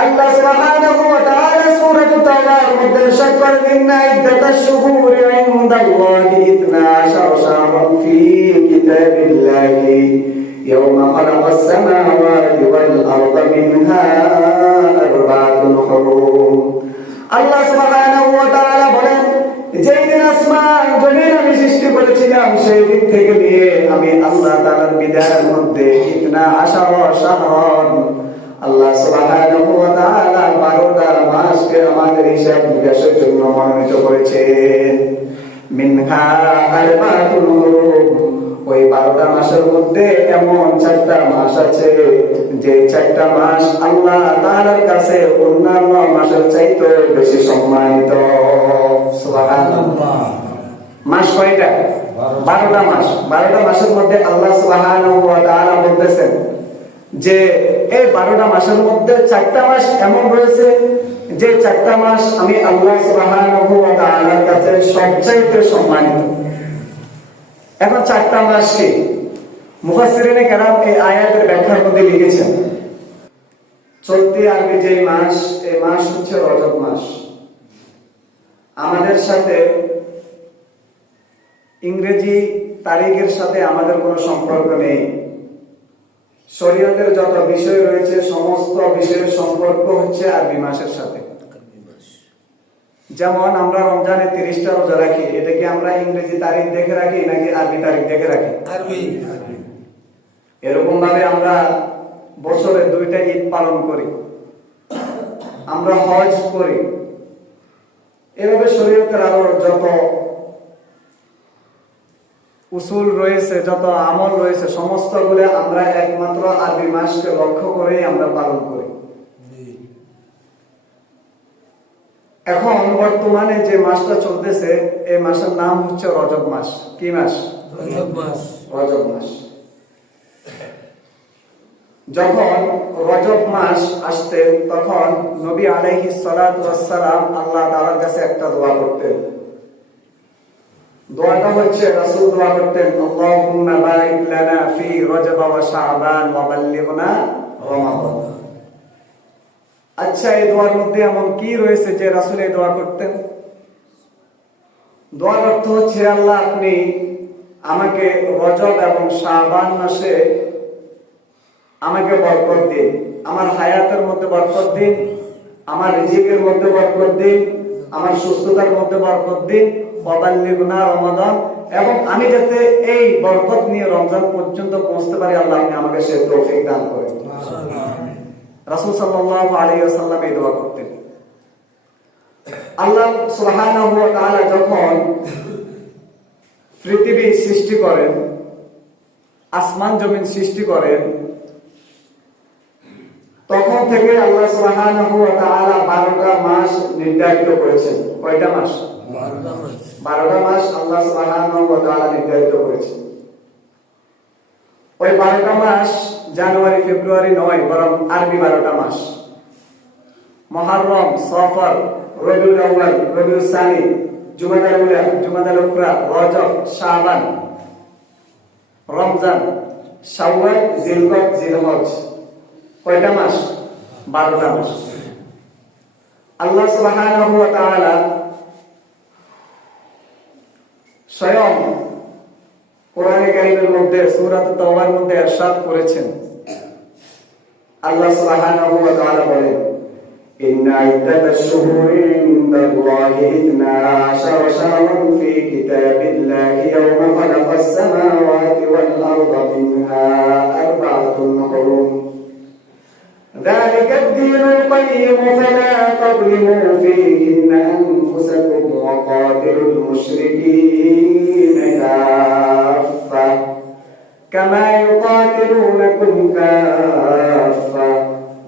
আল্লাহ সুবহানাহু ওয়া তাআলা সূরা তাওবার মধ্যে ইরশাদ করেন ইন্না ইদ্দাতাশ শুহুরি ইনদাল্লাহি 12 শাহরান ফি কিতাবিল্লাহি ইয়াওমা খালাকাস সামাওয়াতি ওয়াল আরদা মিনহা আরবা'তুন হুরুম। আল্লাহ সুবহানাহু ওয়া তাআলা বলেন, যেই দিন আসমান জমিন আমি সৃষ্টি করেছিলাম সেই দিন থেকে নিয়ে আমি আল্লাহ তাআলার বিধানের মধ্যে 12 শাহরান আল্লাহ সুবহানাহু ওয়া তাআলা 12টা মাসকে আমাদের হিসাব নিকাশের জন্য মনোনীত করেছেন। মিনহা আরবা'তুন হুরুম, ওই 12টা মাসের মধ্যে এমন 4টা মাস আছে যে 4টা মাস আল্লাহ তাআলার কাছে অন্যান্য মাসের চাইতে বেশি সম্মানিত। সুবহানাল্লাহ। মাস কয়টা? 12টা মাস। 12টা মাসের মধ্যে আল্লাহ সুবহানাহু ওয়া তাআলা বলতেছেন যে এই 12টা মাসের মধ্যে 4টা মাস এমন রয়েছে যে 4টা মাস আমি আল্লাহ সুবহানাহু ওয়া তাআলার কাছে সবচাইতে সম্মানিত। এখন 4টা মাস কি? মুফাসসিরিনে কেরাম এই আয়াতের ব্যাখ্যার মধ্যে লিখেছেন, চলতি আরবি যে মাস, এই মাস হচ্ছে রজব মাস। আমাদের সাথে ইংরেজি তারিখের সাথে আমাদের কোনো সম্পর্ক নেই। শরীয়তের যত বিষয় রয়েছে সমস্ত বিষয়ের সম্পর্ক হচ্ছে আরবি মাসের সাথে। যেমন আমরা রমজানে 30টা রোজা রাখি, এটা কি আমরা ইংরেজি তারিখ দেখে রাখি নাকি আরবি তারিখ দেখে রাখি? আরবি। এরকম ভাবে আমরা বছরে 2টা ঈদ পালন করি, আমরা হজ করি। এভাবে শরীয়তের আরো যত উসুল রয়েছে, যত আমল রয়েছে সমস্তগুলো আমরা একমাত্র আরবি মাসকে লক্ষ্য করেই আমরা পালন করি। এখন বর্তমানে যে মাসটা চলতেছে এই মাসের নাম হচ্ছে রজব মাস। কি মাস? রজব মাস। রজব মাস। যখন রজব মাস আসতে তখন নবী আলাইহিস সালাতু ওয়াস সালাম আল্লাহ তাআলার কাছে একটা দোয়া করতেন। দোয়াটা হচ্ছে রাসূল দোয়া করতেন, আল্লাহুম্মা বারিক লানা ফি রজব ওয়া শাবান ওয়া বাল্লিগনা রমাদান। আচ্ছা, এই দোয়ার মধ্যে এমন কি রয়েছে যে রাসূল এই দোয়া করতেন? দোয়ার অর্থ হচ্ছে, আল্লাহ আপনি আমাকে রজব এবং শাবান মাসে আমাকে বরকত দিন, আমার হায়াতের মধ্যে বরকত দিন, আমার রিজিকের মধ্যে বরকত দিন, আমার সুস্থতার মধ্যে বরকত দিন, ওয়াবাল্লিগনা রমাদান, এবং আমি যাতে এই বরকত নিয়ে রমজান পর্যন্ত পৌঁছতে পারি আল্লাহ আপনি আমাকে সে তৌফিক দান করেন। রাসূল সাল্লাল্লাহু আলাইহি ওয়াসাল্লাম এই দোয়া করতেন। আল্লাহ সুবহানাহু ওয়া তাআলা যখন পৃথিবী সৃষ্টি করেন, আসমান জমিন সৃষ্টি করেন, তখন থেকে আল্লাহ সুবহানাহু ওয়া তাআলা 12টা মাস নির্ধারিত করেছেন। কয়টা মাস? 12টা মাস। 12টা মাস আল্লাহ সুবহানাহু ওয়া তাআলা নির্ধারিত করেছেন। ওই 12টা মাস জানুয়ারি ফেব্রুয়ারি নয়, বরং আরবি 12টা মাস। মুহররম, সফর, রবিউল আউয়াল, রবিউল সানি, জুমাদাল উলা, জুমাদাল উখরা, রজব, শাবান, রমজান, শাওয়াল, জিলকদ, জিলহজ। কয়টা মাস? 12টা মাস। আল্লাহ সুবহানাহু ওয়া তাআলা স্বয়ং কোরআনে কারীমের মধ্যে সূরা তাওবার মধ্যে ইরশাদ করেছেন, আল্লাহ সুবহানাহু ওয়া তাআলা বলেন, ইন্না ইদ্দাতাশ শুহুরি ইনদাল্লাহি 12 শাহরান ফি কিতাবিল্লাহি ইয়াওমা খালাকাস সামাওয়াতি ওয়াল আরদা মিনহা আরবা'তুন হুরুম ذلك الدين القيم فلا تظلموا فيهن أنفسكم وقاتلوا المشركين كافة كما يقاتلونكم كافة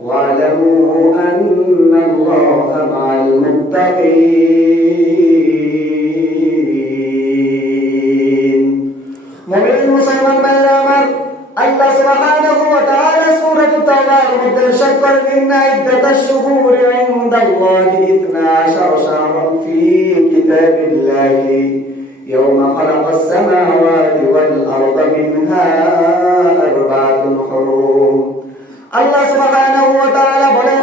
واعلموا أن الله مع المتقين. মুমিন মুসলমান ভাইরা আমার, আল্লাহ সুবহানাহু ওয়া তাআলা সূরা তাওবার মধ্যে ইরশাদ করেন, ইন্না ইদ্দাতাশ শুহুরি ইনদাল্লাহি 12 শাহরান ফি কিতাবিল্লাহি ইয়াওমা খালাকাস সামাওয়াতি ওয়াল আরদা মিনহা আরবা'তুন হুরুম। আল্লাহ সুবহানাহু ওয়া তাআলা বলেন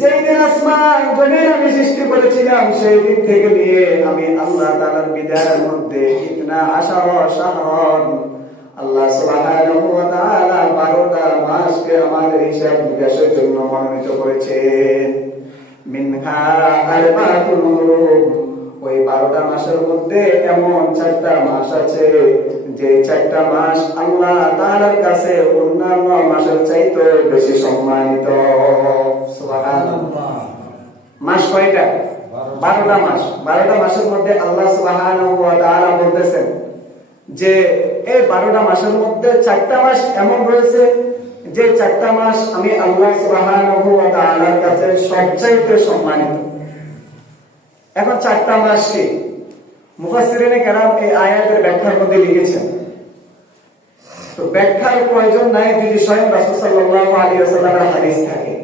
যেই দিন আসমান জমিন আমি সৃষ্টি করেছিলাম সেই দিন থেকে নিয়ে আমি আল্লাহ তাআলার বিদায়ের মধ্যে ইতনা আশারা শাহরান আল্লাহ সুবহানাহু ওয়া তাআলা 12টা মাসকে আমাদের হিসাব নিকাশের জন্য মনোনীত করেছেন। মিনহা আরবাতুল হুরুম, ওই 12টা মাসের মধ্যে এমন 4টা মাস আছে যে 4টা মাস আল্লাহ তাআলার কাছে অন্যান্য মাসের চাইতে বেশি সম্মানিত। সুবহানাল্লাহ। মাস কয়টা? 12টা মাস। 12টা মাসের মধ্যে আল্লাহ সুবহানাহু ওয়া তাআলা বলতেছেন যে এই 12টা মাসের মধ্যে 4টা মাস এমন রয়েছে যে 4টা মাস আমি আল্লাহ সুবহানাহু ওয়া তাআলার কাছে সবচাইতে সম্মানিত। এখন 4টা মাস কি? মুফাসসিরিনে কেরাম এই আয়াতের ব্যাখ্যার মধ্যে লিখেছেন, তো ব্যাখ্যার প্রয়োজন নাই যদি স্বয়ং রাসূল সাল্লাল্লাহু আলাইহি ওয়াসাল্লামের হাদিস থাকে।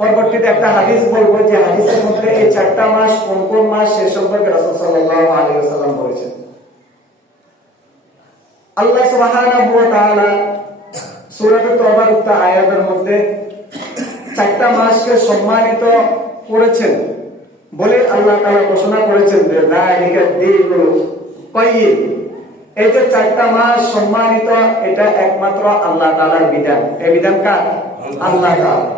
পরবর্তীতে একটা হাদিস বলবো যে হাদিসের মধ্যে এই 4টা মাস কোন কোন মাস সে সম্পর্কে রাসূল সাল্লাল্লাহু আলাইহি ওয়াসাল্লাম বলেছেন। আল্লাহ সুবহানাহু ওয়া তাআলা সূরা তাওবার আয়াতের মধ্যে 4টা মাসকে সম্মানিত করেছেন বলে আল্লাহ তাআলা ঘোষণা করেছেন যে যালিকা দীনুল কাইয়্যিম, এই যে 4টা মাস সম্মানিত এটা একমাত্র আল্লাহ তাআলার বিধান। এই বিধান কার? আল্লাহ তাআলা।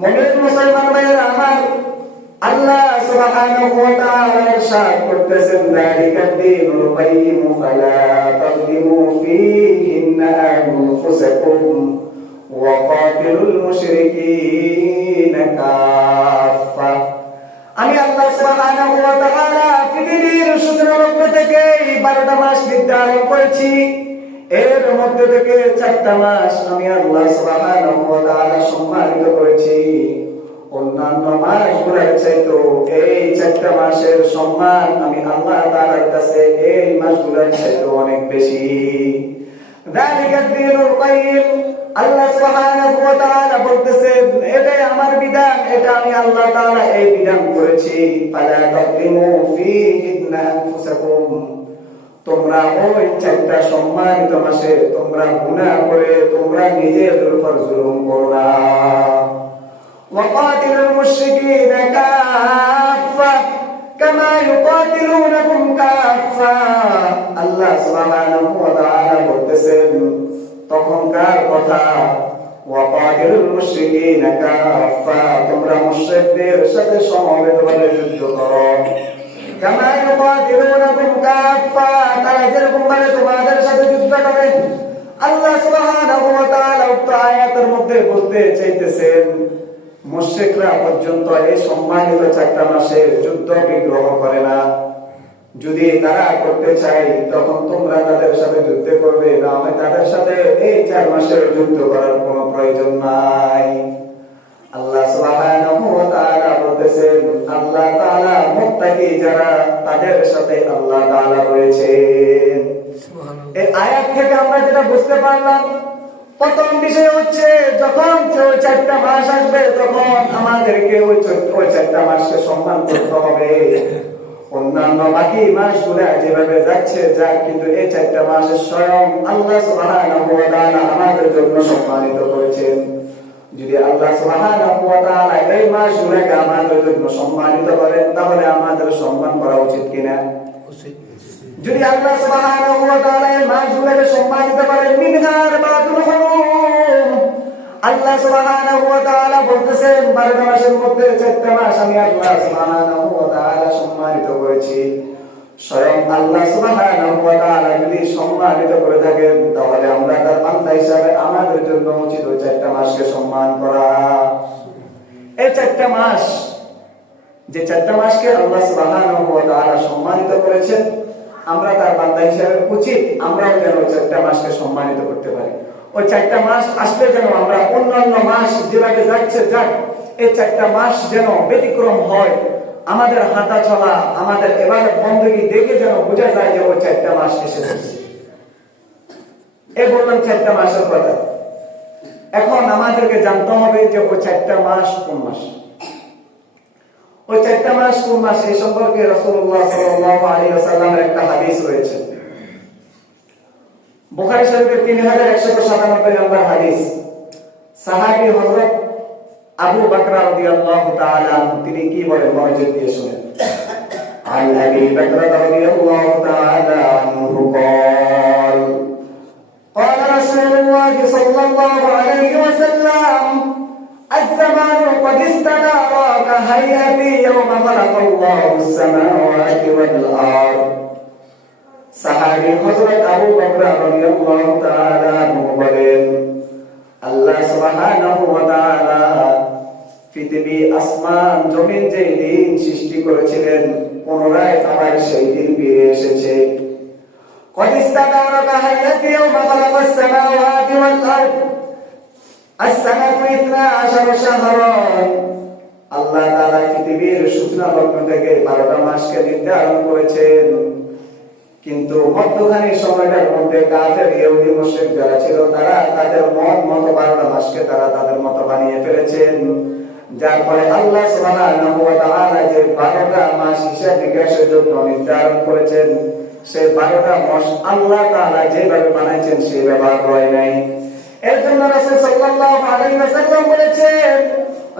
মুমিন মুসলমান ভাইরা আমার, আল্লাহ সুবহানাহু ওয়া তাআলা ইরশাদ করতেছেন যালিকা দীনুল কাইয়্যিম ফালা তাযলিমু ফীহিন্না আনফুসাকুম ওয়া কাতিলুল মুশরিকিনা কাফা। আমি আল্লাহ সুবহানাহু ওয়া তাআলা পৃথিবীর সূচনা লগ্ন থেকে 12টা মাস নির্ধারণ করেছি, এর মধ্যে থেকে 4টা মাস আমি আল্লাহ সুবহানাহু ওয়া তাআলা সম্মানিত করেছি। অন্যান্য মাসগুলোর চাইতে এই 4টা মাসের সম্মান আমি আল্লাহ তাআলার কাছে এই মাসগুলোর চাইতে অনেক বেশি। যালিকা দীনুল কাইয়্যিম, আল্লাহ সুবহানাহু ওয়া তাআলা বলতেছেন এটাই আমার বিধান, এটা আমি আল্লাহ তাআলা এই বিধান করেছি। ফালা তাযলিমু ফীহিন্না আনফুসাকুম, তোমরা ওই 4টা সম্মানিত মাসে তোমরা গুনাহ করে তোমরা নিজেদের উপর জুলুম করো না। ওয়া কাতিলুল মুশরিকিনা কাফা কামা ইউকাতিলুনাকুম কাফা। আল্লাহ সুবহানাহু ওয়া তাআলা বলতেছেন তখনকার কথা, ওয়া কাতিলুল মুশরিকিনা কাফা, তোমরা মুশরিকদের সাথে সমবেতভাবে যুদ্ধ করো। কামা ইউকাতিলুনাকুম কাফা, তারা যেরকম ভাবে তোমাদের সাথে যুদ্ধ করে। আল্লাহ সুবহানাহু ওয়া তাআলা উক্ত আয়াতের মধ্যে বলতে চাইতেছেন মুশরিকরা পর্যন্ত এই সম্মানিত 4টা মাসের যুদ্ধ বিগ্রহ করে না। যদি তারা করতে চায় তখন তোমরা তাদের সাথে যুদ্ধ করবে, না আমি তাদের সাথে এই 4 মাসের যুদ্ধ করার কোনো প্রয়োজন নাই। আল্লাহ সুবহানাহু ওয়া তাআলা বলতেছেন আল্লাহ তাআলা মুত্তাকি যারা তাদের সাথে আল্লাহ তাআলা রয়েছেন। এই আয়াত থেকে আমরা যেটা বুঝতে পারলাম, প্রথম বিষয় হচ্ছে যখন 4টা মাস আসবে তখন আমাদেরকে ওই 4টা মাসকে সম্মান করতে হবে। অন্যান্য বাকি মাসগুলো যেভাবে যাচ্ছে যাক, কিন্তু এই 4টা মাস স্বয়ং আল্লাহ সুবহানাহু ওয়া তাআলা আমাদের জন্য সম্মানিত করেছেন। যদি আল্লাহ সুবহানাহু ওয়া তাআলা এই মাসগুলোকে আমাদের জন্য সম্মানিত করেন তাহলে আমাদের সম্মান করা উচিত কিনা? যদি আল্লাহ সুবহানাহু ওয়া তাআলা এই মাসগুলোকে সম্মানিত করেন, মিনহা আরবাতুল হুরুম, আল্লাহ সুবহানাহু ওয়া তাআলা বলতেছেন 12টা মাসের মধ্যে 4টা মাস আমি আল্লাহ সুবহানাহু ওয়া তাআলা সম্মানিত করেছি। স্বয়ং আল্লাহ সুবহানাহু ওয়া তাআলা যদি সম্মানিত করে থাকেন তাহলে আমরা তার বান্দা হিসাবে আমাদের জন্য উচিত ওই 4টা মাসকে সম্মান করা। এই 4টা মাস, যে 4টা মাসকে আল্লাহ সুবহানাহু ওয়া তাআলা সম্মানিত করেছেন, আমরা তার বান্দা হিসাবে উচিত আমরাও যেন 4টা মাসকে সম্মানিত করতে পারি। ওই 4টা মাস আসলে যেন আমরা অন্যান্য মাস যেভাবে যাচ্ছে যাক, এই 4টা মাস যেন ব্যতিক্রম হয়। আমাদের হাঁটা চলা, আমাদের ইবাদত বندگی দেখে যেন বোঝা যায় যে ওই 4টা মাস এসে গেছে। এই বললাম 4টা মাসের কথা। এখন আমাদেরকে জানতে হবে যে ওই 4টা মাস কোন মাস। ওই 4টা মাস কোন মাস এই সম্পর্কে রাসূলুল্লাহ সাল্লাল্লাহু আলাইহি ওয়াসাল্লামের একটা হাদিস রয়েছে। বুখারী শরীফের 3197 নম্বর হাদিস। সাহাবী হযরত আবু বকর রাদিয়াল্লাহু তাআলা আনহু তিনি কি বলেন মনোযোগ দিয়ে শুনেন। عن أبي بكر رضي الله تعالى عنه قال قال رسول الله صلى الله عليه وسلم الزمان قد استدار كهيئته يوم خلق الله السماوات والأرض সাহাবী হযরত আবু বকর রাদিয়াল্লাহু তাআলা আনহু বলেন আল্লাহ সুবহানাহু ওয়া তাআলা পৃথিবী আসমান জমিন যেই দিন সৃষ্টি করেছিলেন পুনরায় আবার সেই দিন ফিরে এসেছে। قد استدار كهيئته يوم خلق السماوات والأرض السنة 12 شهرا আল্লাহ তাআলা পৃথিবীর সূচনা লগ্ন থেকে 12টা মাসকে নির্ধারণ করেছেন, কিন্তু মধ্যখানে সময়টার মধ্যে কাফের ইহুদি মুশরিক যারা ছিল তারা তাদের মত 12টা মাসকে তারা তাদের মত বানিয়ে ফেলেছেন, যার ফলে আল্লাহ সুবহানাহু ওয়া তাআলা যে 12টা মাস হিসাব নিকাশের জন্য নির্ধারণ করেছেন সেই 12টা মাস আল্লাহ তাআলা যেভাবে বানাইছেন সেভাবে হয় নাই। এর জন্য রাসূল সাল্লাল্লাহু আলাইহি ওয়াসাল্লাম বলেছেন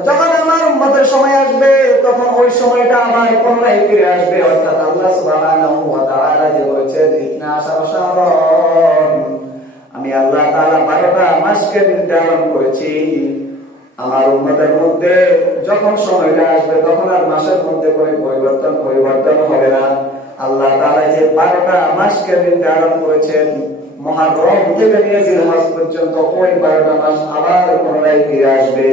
যখন আমার উম্মতের সময় আসবে তখন ওই সময়টা আমার পুনরায় ফিরে আসবে, অর্থাৎ আল্লাহ সুবহানাহু ওয়া তাআলা যে বলেছেন ইতনা শাহরান আমি আল্লাহ তাআলা 12টা মাসকে নির্ধারণ করেছি, আমার উম্মতের মধ্যে যখন সময়টা আসবে তখন আর মাসের মধ্যে কোনো পরিবর্তন হবে না। আল্লাহ তাআলা যে 12টা মাসকে নির্ধারণ করেছেন মুহররম থেকে নিয়ে জিলহজ পর্যন্ত ওই 12টা মাস আবার পুনরায় ফিরে আসবে।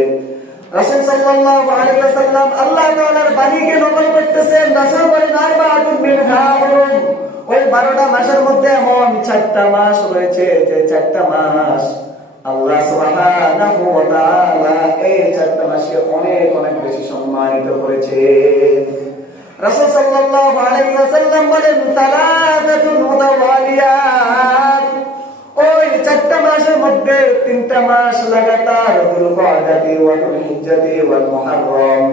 রাসূল সাল্লাল্লাহু আলাইহি ওয়াসাল্লাম আল্লাহ তাআলার বাণীকে নকল করতেছেন। রাসূল বলেন আরবাআতুন মিনহা হুরুম ওই 12টা মাসের মধ্যে এমন 4টা মাস রয়েছে যে 4টা মাস আল্লাহ সুবহানাহু ওয়া তাআলা এই 4টা মাসকে অনেক অনেক বেশি সম্মানিত করেছে। রাসূল সাল্লাল্লাহু আলাইহি ওয়াসাল্লাম বলেন সালাসাতুন মুতাওয়ালিয়াত ওই 4টা মাসের মধ্যে 3টা মাস লাগাতার যুলকাদাতি ওয়া যুলহিজ্জাতি ওয়াল মুহররম।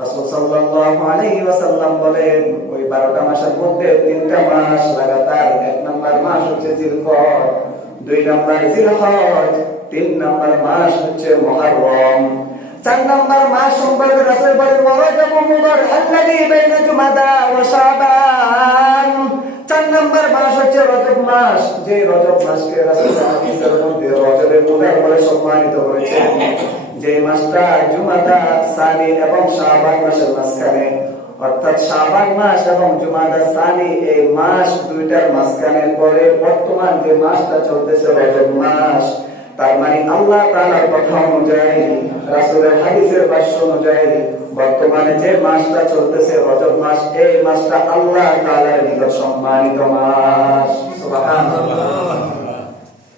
রাসূল সাল্লাল্লাহু আলাইহি ওয়াসাল্লাম বলেন ওই 12টা মাসের মধ্যে 3টা মাস লাগাতার, এক নাম্বার মাস হচ্ছে জিলকদ, 2 নাম্বার জিলহজ, 3 নাম্বার মাস হচ্ছে মুহররম। 4 নাম্বার মাস সম্পর্কে রাসূল বলেন রজব মুদার আল্লাযী বাইনা জুমাদা ওয়া শাবান। 4 নাম্বার মাস হচ্ছে রজব মাস, যে রজব মাসকে রাসূল হাদিসের মধ্যে রজবের মুদার বলে সম্মানিত করেছেন, যে মাসটা জুমাদা সানি এবং শাবান মাসের মাঝখানে, অর্থাৎ শাবান মাস এবং জুমাদা সানি এই মাস দুইটার মাঝখানে পরে বর্তমান যে মাসটা চলতেছে রজব মাস, তার মানে আল্লাহ তাআলার কথা অনুযায়ী রাসূলের হাদিসের ভাষ্য অনুযায়ী বর্তমানে যে মাসটা চলতেছে রজব মাস, এই মাসটা আল্লাহ তাআলার নিকট সম্মানিত মাস। সুবহানাল্লাহ।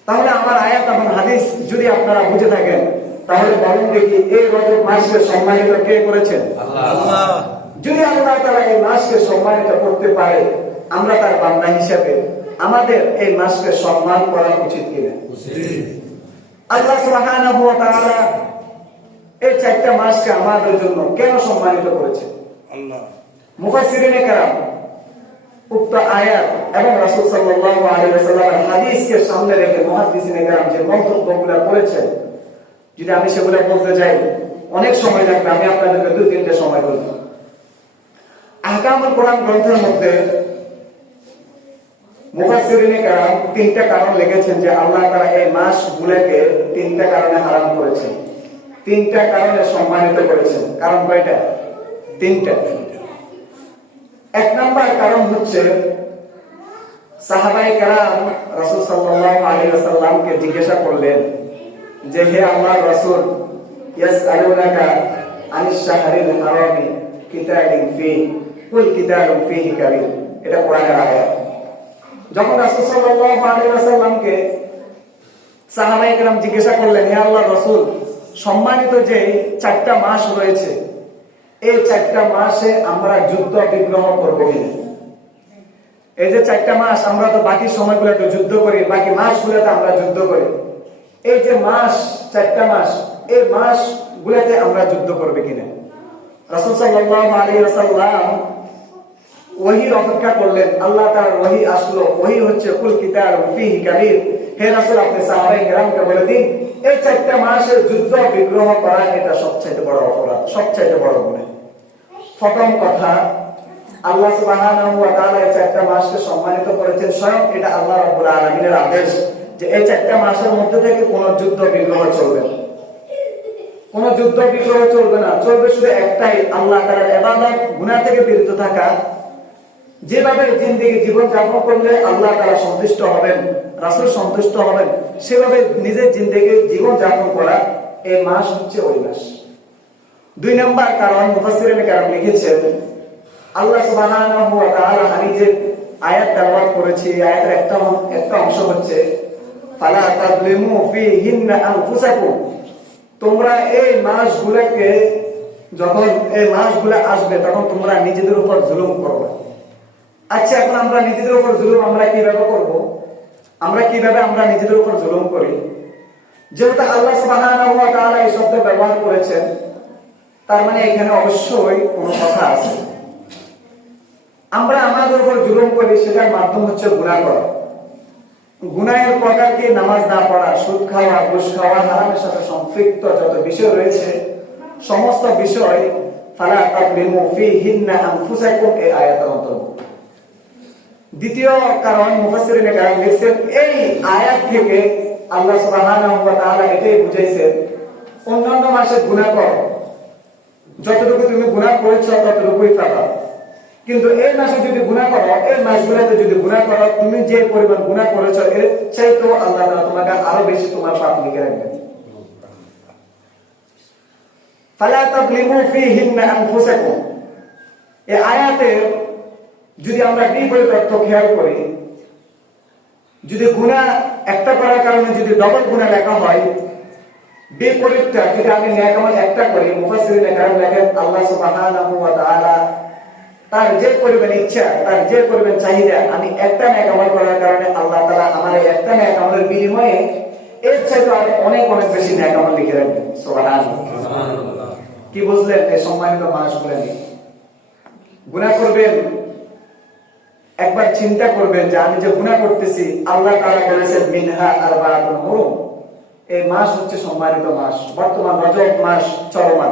তাহলে আমার আয়াত এবং হাদিস যদি আপনারা বুঝে থাকেন তাহলে বলুন দেখি এই রজব মাসকে সম্মানিত কে করেছেন? আল্লাহ। যদি আল্লাহ তাআলা এই মাসকে সম্মানিত করতে পারে আমরা তার বান্দা হিসেবে আমাদের এই মাসকে সম্মান করা উচিত কিনা? উচিত। আল্লাহ সুবহানাহু ওয়া তাআলা এই 4টা মাসকে আমাদের জন্য কেন সম্মানিত করেছেন? আল্লাহ মুফাসসিরিনে কেরাম উক্ত আয়াত এবং রাসূল সাল্লাল্লাহু আলাইহি ওয়াসাল্লামের হাদিসকে সামনে রেখে মুহাদ্দিসিনে কেরাম যে মন্তব্যগুলো করেছেন যদি আমি সেগুলো বলতে যাই অনেক সময় লাগবে, আমি আপনাদেরকে 2-3টা সময় বলবো। আহকামুল কোরআন গ্রন্থের মধ্যে মুফাসসিরিনে কেরাম 3টা কারণ লিখেছেন যে আল্লাহ তাআলা এই মাসগুলোকে 3টা কারণে হারাম করেছেন, 3টা কারণে সম্মানিত করেছেন। কারণ কয়টা? 3টা। 1 নাম্বার কারণ হচ্ছে সাহাবায়ে কেরাম রাসূল সাল্লাল্লাহু আলাইহি ওয়াসাল্লামকে জিজ্ঞাসা করলেন যে হে আল্লাহর রাসূল ইয়াসআলুনাকা আনিশ শাহরিল হারামি কিতাবিন ফি কুল কিতাবুন ফিহি কাবীর। এটা কোরআনের আয়াত। যখন রাসূল সাল্লাল্লাহু আলাইহি ওয়াসাল্লামকে সাহাবায়ে কেরাম জিজ্ঞাসা করলেন হে আল্লাহর রাসূল সম্মানিত যে 4টা মাস রয়েছে এই 4টা মাসে আমরা যুদ্ধ বিগ্রহ করব কিনা? এই যে 4টা মাস আমরা তো বাকি সময়গুলোতে যুদ্ধ করি, বাকি মাসগুলোতে আমরা যুদ্ধ করি, এই যে মাস 4টা মাস এই মাসগুলোতে আমরা যুদ্ধ করব কিনা? রাসূল সাল্লাল্লাহু আলাইহি ওয়াসাল্লাম ওহীর অপেক্ষা করলেন। আল্লাহ তাআলার ওহী আসলো, ওহী হচ্ছে কুল কিতাবুন ফীহি কাবীর। হে রাসূল আপনি সাহাবায়ে কেরামকে বলে দিন এই 4টা মাসে যুদ্ধ বিগ্রহ করা এটা সবচেয়ে বড় অপরাধ, সবচেয়ে বড় গুনাহ। প্রথম কথা, আল্লাহ সুবহানাহু ওয়া তাআলা এই 4টা মাসকে সম্মানিত করেছেন, স্বয়ং এটা আল্লাহ রাব্বুল আলামিনের আদেশ যে এই 4টা মাসের মধ্যে থেকে কোনো যুদ্ধ বিগ্রহ চলবে না, কোনো যুদ্ধ বিগ্রহ চলবে না। চলবে শুধু একটাই, আল্লাহ তাআলার ইবাদত, গুনাহ থেকে বিরত থাকা। যেভাবে জিন্দেগি জীবন যাপন করলে আল্লাহ তাআলা সন্তুষ্ট হবেন, রাসূল সন্তুষ্ট হবেন, সেভাবে নিজের জিন্দেগি জীবন যাপন করা, এই মাস হচ্ছে ওই মাস। 2 নম্বর কারণ মুফাসসিরিনে কেরাম লিখেছেন, আল্লাহ সুবহানাহু ওয়া তাআলা, আমি যে আয়াত তেলাওয়াত করেছি, আয়াতের একটা অংশ হচ্ছে ফালা তাযলিমু ফীহিন্না আনফুসাকুম, তোমরা এই মাসগুলোকে, যখন এই মাসগুলো আসবে তখন তোমরা নিজেদের উপর জুলুম করবে। আচ্ছা, এখন আমরা নিজেদের উপর জুলুম আমরা কিভাবে করব? আমরা নিজেদের উপর জুলুম করি? যেহেতু আল্লাহ সুবহানাহু ওয়া তাআলা এই শব্দ ব্যবহার করেছেন, তার মানে এখানে অবশ্যই কোনো কথা আছে। আমরা আমাদের উপর জুলুম করি, সেটার মাধ্যম হচ্ছে গুনাহ করা। গুনাহের প্রকার কি? নামাজ না পড়া, সুদ খাওয়া, ঘুষ খাওয়া, হারামের সাথে সম্পৃক্ত যত বিষয় রয়েছে, সমস্ত বিষয় ফালা তাযলিমু ফীহিন্না আনফুসাকুম এই আয়াতের অন্তর্ভুক্ত। দ্বিতীয় কারণ মুফাসসিরিনে কেরাম লিখছেন, এই আয়াত থেকে আল্লাহ সুবহানাহু ওয়া তাআলা এটাই বুঝাইছেন, অন্যান্য মাসে গুনাহ করো, যতটুকু তুমি গুনাহ করেছো ততটুকুই পাবা, কিন্তু এই মাসে যদি গুনাহ করো, এই মাসগুলোতে যদি গুনাহ করো, তুমি যে পরিমাণ গুনাহ করেছো এর চাইতেও আল্লাহ তাআলা তোমাকে আরো বেশি তোমার পাপ লিখে রাখবেন। ফালা তাযলিমু ফীহিন্না আনফুসাকুম, এই আয়াতের যদি আমরা বিপরীত অর্থ খেয়াল করি, যদি গুনাহ একটা করার কারণে যদি ডবল গুনাহ লেখা হয়, বিপরীতটা যদি আমি নেক আমল একটা করি, মুফাসসিরিনে কেরাম লেখেন আল্লাহ সুবহানাহু ওয়া তাআলা তার যে পরিমাণ ইচ্ছা, তার যে পরিমাণ চাহিদা, আমি একটা নেক আমল করার কারণে আল্লাহ তাআলা আমার এই একটা নেক আমলের বিনিময়ে এর চাইতে আরো অনেক অনেক বেশি নেক আমল লিখে রাখবেন। সুবহানাল্লাহ। কি বুঝলেন? এই সম্মানিত মাসগুলো নিয়ে গুনাহ করবেন, একবার চিন্তা করবেন যে আমি যে গুনাহ করতেছি, আল্লাহ তাআলা বলেছেন মিনহা আরবাআতুন হুরুম, এই মাস হচ্ছে সম্মানিত মাস। বর্তমান রজব মাস চলমান,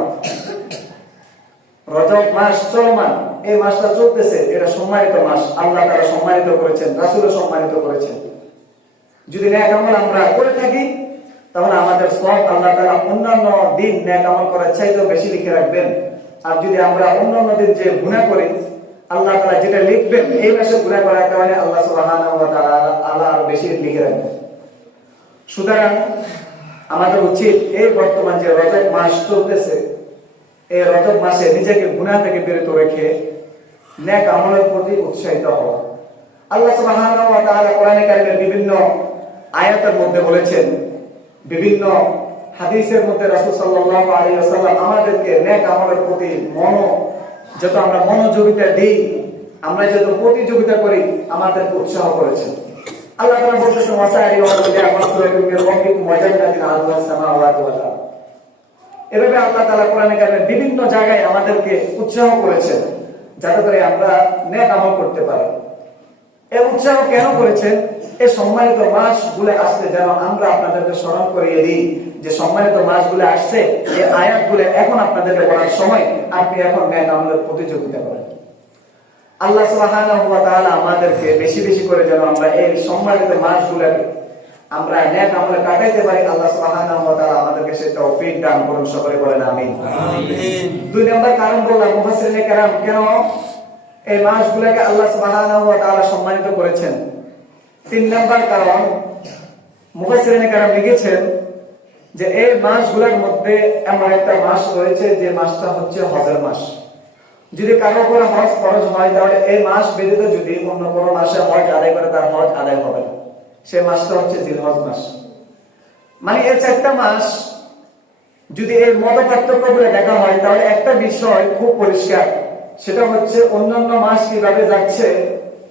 রজব মাস চলমান, এই মাসটা চলতেছে, এটা সম্মানিত মাস। আল্লাহ তাআলা সম্মানিত করেছেন, রাসূলও সম্মানিত করেছেন। যদি নেক আমল আমরা করে থাকি, তাহলে আমাদের সওয়াব আল্লাহ তাআলা অন্যান্য দিন নেক আমল করার চাইতেও বেশি লিখে রাখবেন। আর যদি আমরা অন্যান্য দিন যে গুনাহ করি, আল্লাহ তাআলা যেটা লিখবেন এই মাসে গুনাহ করার কারণে আল্লাহ সুবহানাহু ওয়া তাআলা আরো বেশি লিখে রাখবেন। সুতরাং আমাদের উচিত এই বর্তমান যে রজব মাস চলতেছে, এই রজব মাসে নিজেকে গুনাহ থেকে বিরত রেখে নেক আমলের প্রতি উৎসাহিত হওয়া। আল্লাহ সুবহানাহু ওয়া তাআলা কোরআনে কারিমের বিভিন্ন আয়াতের মধ্যে বলেছেন, বিভিন্ন হাদিসের মধ্যে রাসূল সাল্লাল্লাহু আলাইহি ওয়াসাল্লাম আমাদেরকে নেক আমলের প্রতি যত আমরা মনোযোগিতা দিই, আমরা যত প্রতিযোগিতা করি, আমাদেরকে উৎসাহ করেছেন। আল্লাহ তাআলা বলেছেন ওয়াসারিউ ইলা মাগফিরাতিন মির রাব্বিকুম ওয়া জান্নাতিন আরদুহা সামাওয়াতু ওয়াল আরদ। এভাবে আল্লাহ তাআলা কোরআনে কারিমের বিভিন্ন জায়গায় আমাদেরকে উৎসাহ করেছেন, যাতে করে আমরা নেক আমল করতে পারি। এই উৎসাহ কেন করেছেন? এই সম্মানিত মাসগুলো আসছে যেন আমরা আপনাদেরকে স্মরণ করিয়ে দিই যে সম্মানিত মাসগুলো আসছে, এই আয়াতগুলো এখন আপনাদেরকে বলার সময়, আপনি এখন নেক আমলের প্রতিযোগিতা করেন। আল্লাহ সুবহানাহু ওয়া তাআলা আমাদেরকে বেশি বেশি করে যেন আমরা এই সম্মানিত মাসগুলোকে আমরা নেক আমলে কাটাইতে পারি। আল্লাহ সুবহানাহু ওয়া তাআলা আমাদেরকে সেই তৌফিক দান করুন, সকলে বলেন আমিন। আমিন। 2 নম্বর কারণ বললাম মুফাসসিরিনে কেরাম কেন এই মাসগুলোকে আল্লাহ সুবহানাহু ওয়া তাআলা সম্মানিত করেছেন। 3 নম্বর কারণ মুফাসসিরিনে কেরাম লিখেছেন যে এই মাসগুলোর মধ্যে এমন একটা মাস রয়েছে যে মাসটা হচ্ছে হজের মাস। যদি কারো উপর হজ ফরজ হয়, তাহলে এই মাস ব্যতীত যদি অন্য কোনো মাসে হজ আদায় করে, তার হজ আদায় হবে না। সেই মাসটা হচ্ছে জিলহজ মাস। মানে এই 4টা মাস যদি এই মত পার্থক্য করে দেখা হয়, তাহলে একটা বিষয় খুব পরিষ্কার, সেটা হচ্ছে অন্যান্য মাস কিভাবে যাচ্ছে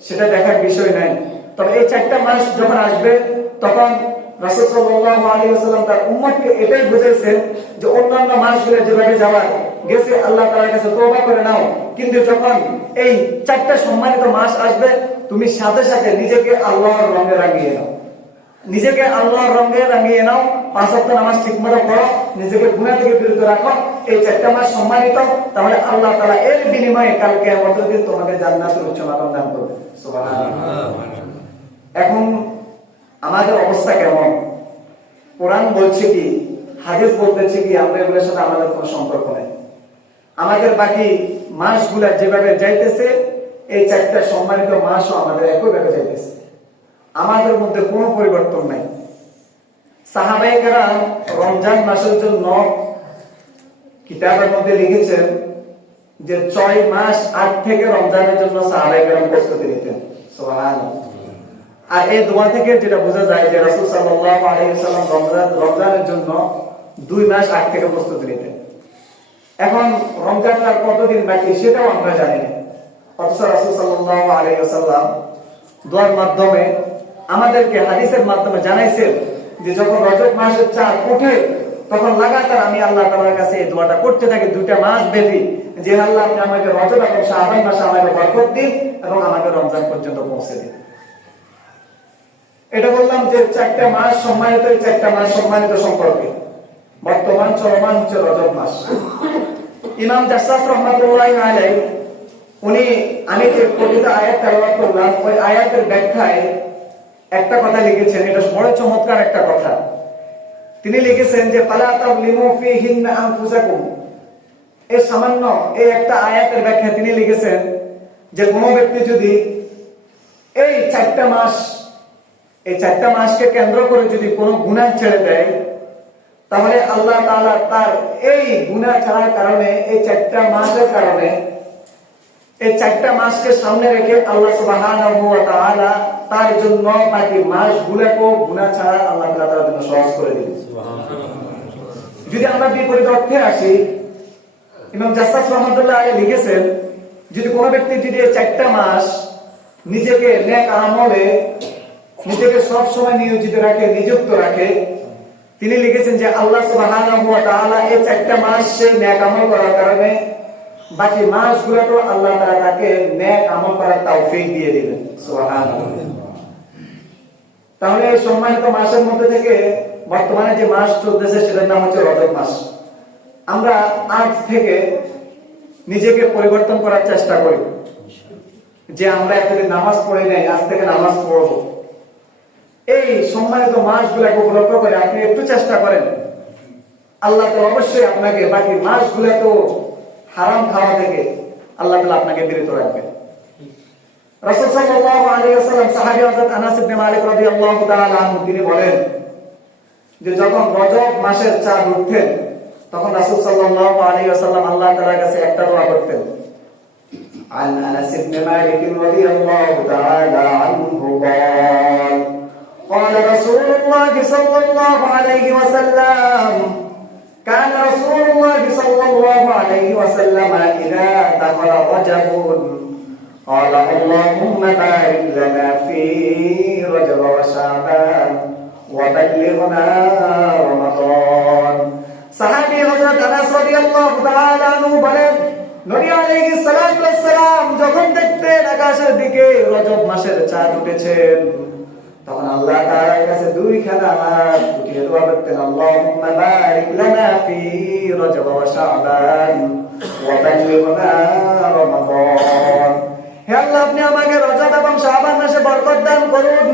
সেটা দেখার বিষয় নাই। তবে এই 4টা মাস যখন আসবে, তখন রাসূল সাল্লাল্লাহু আলাইহি ওয়াসাল্লাম তার উম্মতকে এটাই বুঝাইছেন যে অন্যান্য মাসগুলো যেভাবে যাওয়ার গেছে, আল্লাহ তাআলার কাছে তওবা করে নাও, কিন্তু যখন এই 4টা সম্মানিত মাস আসবে, তুমি সাথে সাথে নিজেকে আল্লাহর রঙে রাঙিয়ে নাও। নিজেকে আল্লাহর রঙে রাঙিয়ে নাও, 5 ওয়াক্ত নামাজ ঠিকমতো পড়ো, নিজেকে গুনাহ থেকে বিরত রাখো, এই 4টা মাস সম্মানিত, তাহলে আল্লাহ তাআলা এর বিনিময়ে কাল কিয়ামতের দিন তোমাকে জান্নাতের উচ্চ মাকাম দান করবে। সুবহানাল্লাহ। এখন আমাদের অবস্থা কেমন? কোরআন বলছে কি, হাদিস বলতেছে কি, আমরা এগুলোর সাথে আমাদের কোনো সম্পর্ক নেই। আমাদের বাকি মাসগুলা যেভাবে যাইতেছে, এই 4টা সম্মানিত মাসও আমাদের একইভাবে যাইতেছে, আমাদের মধ্যে কোনো পরিবর্তন নাই। সাহাবায়ে কেরাম রমজান মাসের জন্য কিতাবের মধ্যে লিখেছেন যে 6 মাস আগ থেকে রমজানের জন্য সাহাবায়ে কেরাম প্রস্তুতি নিতেন। সুবহানাল্লাহ। আর এই দোয়া থেকে যেটা বোঝা যায় যে রাসূল সাল্লাল্লাহু আলাইহি ওয়াসাল্লাম রমজানের জন্য 2 মাস আগ থেকে প্রস্তুতি নিতেন। এখন রমজানের আর কতদিন বাকি সেটাও আমরা জানি না, অথচ রাসূল সাল্লাল্লাহু আলাইহি ওয়াসাল্লাম দোয়ার মাধ্যমে আমাদেরকে হাদিসের মাধ্যমে জানাইছেন যে যখন রজব মাসের চাঁদ ওঠে তখন লাগাতার আমি আল্লাহ তাআলার কাছে এই দোয়াটা করতে থাকি 2টা মাস ব্যাপী, যে আল্লাহ আপনি আমাকে রজব এবং শাবান মাসে আমাকে বরকত দিন এবং আমাকে রমজান পর্যন্ত পৌঁছে দিন। এটা বললাম যে 4টা মাস সম্মানিত, এই 4টা মাস সম্মানিত সম্পর্কে বর্তমান চলমান হচ্ছে রজব মাস। ইমাম জাসসাস রাহমাতুল্লাহি আলাইহি উনি, আমি যে কবিতা আয়াত তেলাওয়াত করলাম ওই আয়াতের ব্যাখ্যায় একটা কথা লিখেছেন, এটা বড় চমৎকার একটা কথা। তিনি লিখেছেন যে ফালা তাযলিমু ফীহিন্না আনফুসাকুম, এই সামান্য এই একটা আয়াতের ব্যাখ্যায় তিনি লিখেছেন যে কোনো ব্যক্তি যদি এই 4টা মাস, এই 4টা মাসকে কেন্দ্র করে যদি কোনো গুনাহ ছেড়ে দেয়, তাহলে আল্লাহ তাআলা তার এই গুনাহ ছাড়ার কারণে, এই 4টা মাসের কারণে, এই 4টা মাসকে সামনে রেখে আল্লাহ সুবহানাহু ওয়া তাআলা তার জন্য বাকি মাসগুলোকে গুনাহ ছাড়া আল্লাহ তাআলা তার জন্য সহজ করে দিবেন। সুবহানাল্লাহ। যদি আমরা বিপরীত অর্থে আসি, ইমাম জাসসাস রাহমাতুল্লাহ আলাইহি লিখেছেন যদি কোনো ব্যক্তি যদি এই 4টা মাস নিজেকে নেক আমলে, নিজেকে সব সময় নিয়োজিত রাখে, নিযুক্ত রাখে, তিনি লিখেছেন যে আল্লাহ সুবহানাহু ওয়া তাআলা এই 4টা মাস সে নেক আমল করার কারণে বাকি মাসগুলোতে আল্লাহ তাআলা তাকে নেক আমল করার তৌফিক দিয়ে দিবেন। সুবহানাল্লাহ। তাহলে এই সম্মানিত মাসের মধ্যে থেকে বর্তমানে যে মাস চলতেছে সেটার নাম হচ্ছে রজব মাস। আমরা আজ থেকে নিজেকে পরিবর্তন করার চেষ্টা করি, যে আমরা এতদিন নামাজ পড়ি নাই, আজ থেকে নামাজ পড়ব। এই সম্মানিত মাসগুলোকে উপলক্ষ করে আপনি একটু চেষ্টা করেন, আল্লাহ তো অবশ্যই আপনাকে বাকি মাসগুলোতে হারাম খাওয়া থেকে আল্লাহ তাআলা আপনাকে বিরত রাখবেন। রাসূল সাল্লাল্লাহু আলাইহি ওয়াসাল্লাম সাহাবী হযরত আনাস ইবনে মালিক রাদিয়াল্লাহু তাআলা আনহু তিনি বলেন যে যখন রজব মাসের চাঁদ উঠতেন তখন রাসূল সাল্লাল্লাহু আলাইহি ওয়াসাল্লাম আল্লাহ তাআলার কাছে একটা দোয়া করতেন। عن أنس بن مالك رضي الله تعالى عنه قال رسول الله صلى الله عليه وسلم كان رسول الله صلى الله عليه وسلم إذا دخل رجب قال اللهم بارك لنا في رجب وشعبان وبلغنا رمضان। সাহাবী হযরত আনাস রাদিয়াল্লাহু তাআলা আনহু বলেন নবী আলাইহিস সালাতু ওয়াস সালাম যখন দেখতেন আকাশের দিকে রজব মাসের চাঁদ উঠেছেন তখন আল্লাহ তাআলার কাছে দুইখানা হাত উঠিয়ে দোয়া করতেন, আল্লাহুম্মা বারিক লানা ফি রজব ওয়া শাবান ওয়া বাল্লিগনা রমাদান। হে আল্লাহ আপনি আমাকে রজব এবং শাবান মাসে বরকত দান করুন,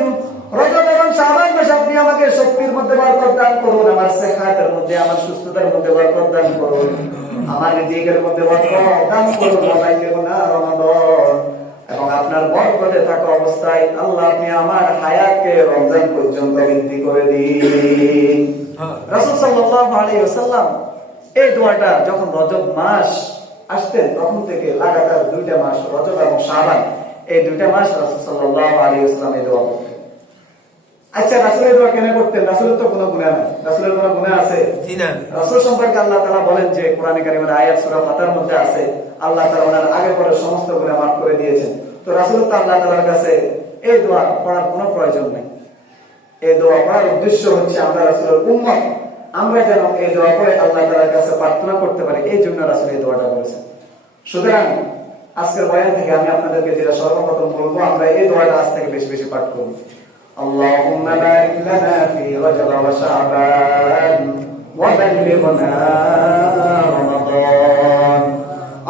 রজব এবং শাবান মাসে আপনি আমাকে শক্তির মধ্যে বরকত দান করুন, আমার সেহাতের মধ্যে, আমার সুস্থতার মধ্যে বরকত দান করুন, আমার রিজিকের মধ্যে বরকত দান করুন, ওয়া বাল্লিগনা রমাদান। এবং আপনার বরকতে থাকা অবস্থায় আল্লাহ আপনি আমার হায়াতকে রমজান পর্যন্ত বৃদ্ধি করে দিন। রাসূল সাল্লাল্লাহু আলাইহি ওয়াসাল্লাম এই দোয়াটা যখন রজব মাস আসতেন তখন থেকে লাগাতার 2টা মাস রজব এবং শাবান, এই 2টা মাস রাসূল সাল্লাল্লাহু আলাইহি ওয়াসাল্লাম এই দোয়া করতেন। আচ্ছা রাসূল এই দোয়া কেন করতেন? রাসূলের তো কোনো গুনাহ নাই, রাসূলের কোনো গুনাহ আছে? জি না। রাসূল সম্পর্কে আল্লাহ তাআলা বলেন যে কোরআনে কারীমের আয়াত সূরা ফাতিহার মধ্যে আছে আল্লাহ তাআলা ওনার আগে পরে সমস্ত গুনাহ মাফ করে দিয়েছেন। তো রাসূল তো আল্লাহ তাআলার কাছে এই দোয়া পড়ার কোনো প্রয়োজন নেই। এই দোয়া পড়ার উদ্দেশ্য হচ্ছে আমরা রাসূলের উম্মত, আমরা যেন এই দোয়া পড়ে আল্লাহ তাআলার কাছে প্রার্থনা করতে পারি, এই জন্য রাসূল এই দোয়াটা করেছেন। সুতরাং আজকের বয়ান থেকে আমি আপনাদেরকে যেটা সর্বপ্রথম বলবো, আমরা এই দোয়াটা আজ থেকে বেশি বেশি পাঠ করব। اللهم بارك لنا في رجب وشعبان وبلغنا رمضان.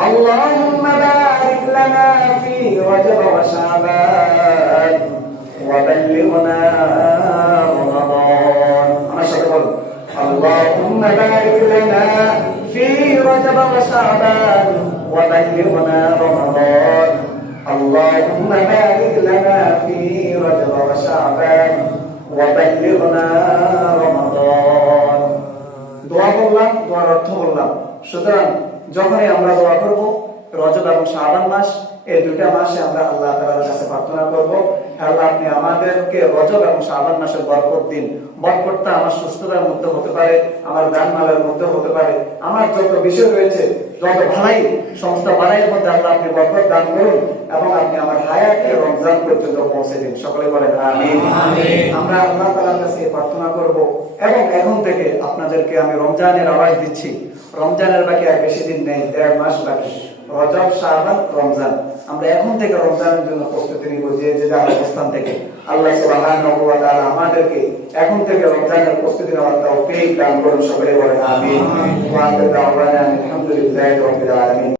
اللهم بارك لنا في رجب وشعبان وبلغنا رمضان. أنا شكرا. اللهم بارك لنا في رجب وشعبان وبلغنا رمضان. اللهم بارك لنا في رجب وشعبان وبلغنا رمضان. দোয়া করলাম, দোয়ার অর্থ বললাম। সুতরাং যখনই আমরা দোয়া করব রজব এবং শাবান মাস, এই দুইটা মাসে আমরা আল্লাহ তাআলার কাছে প্রার্থনা করব, আল্লাহ আপনি আমাদেরকে রজব এবং শাবান মাসের বরকত দিন। বরকতটা আমার সুস্থতার মধ্যে হতে পারে, আমার জানমালের মধ্যে হতে পারে, আমার যত বিষয় রয়েছে, যত ভালাই সমস্ত ভালাইয়ের মধ্যে আল্লাহ আপনি বরকত দান করুন এবং আপনি আমার হায়াতকে রমজান পর্যন্ত পৌঁছে দিন। সকলে বলেন আমিন। আমরা আল্লাহ তাআলার কাছে প্রার্থনা করব এবং এখন থেকে আপনাদেরকে আমি রমজানের আওয়াজ দিচ্ছি। রমজানের বাকি আর বেশি দিন নেই, 1.5 মাস বাকি। রজব, শাবান, রমজান। আমরা এখন থেকে রমজানের জন্য প্রস্তুতি নিব, যে যার অবস্থান থেকে। আল্লাহ সুবহানাহু ওয়া তাআলা আমাদেরকে এখন থেকে রমজানের প্রস্তুতি নেওয়ার তৌফিক দান করুন। সকলে বলেন আমিন। ওয়া আলহামদুলিল্লাহি রাব্বিল আলামিন।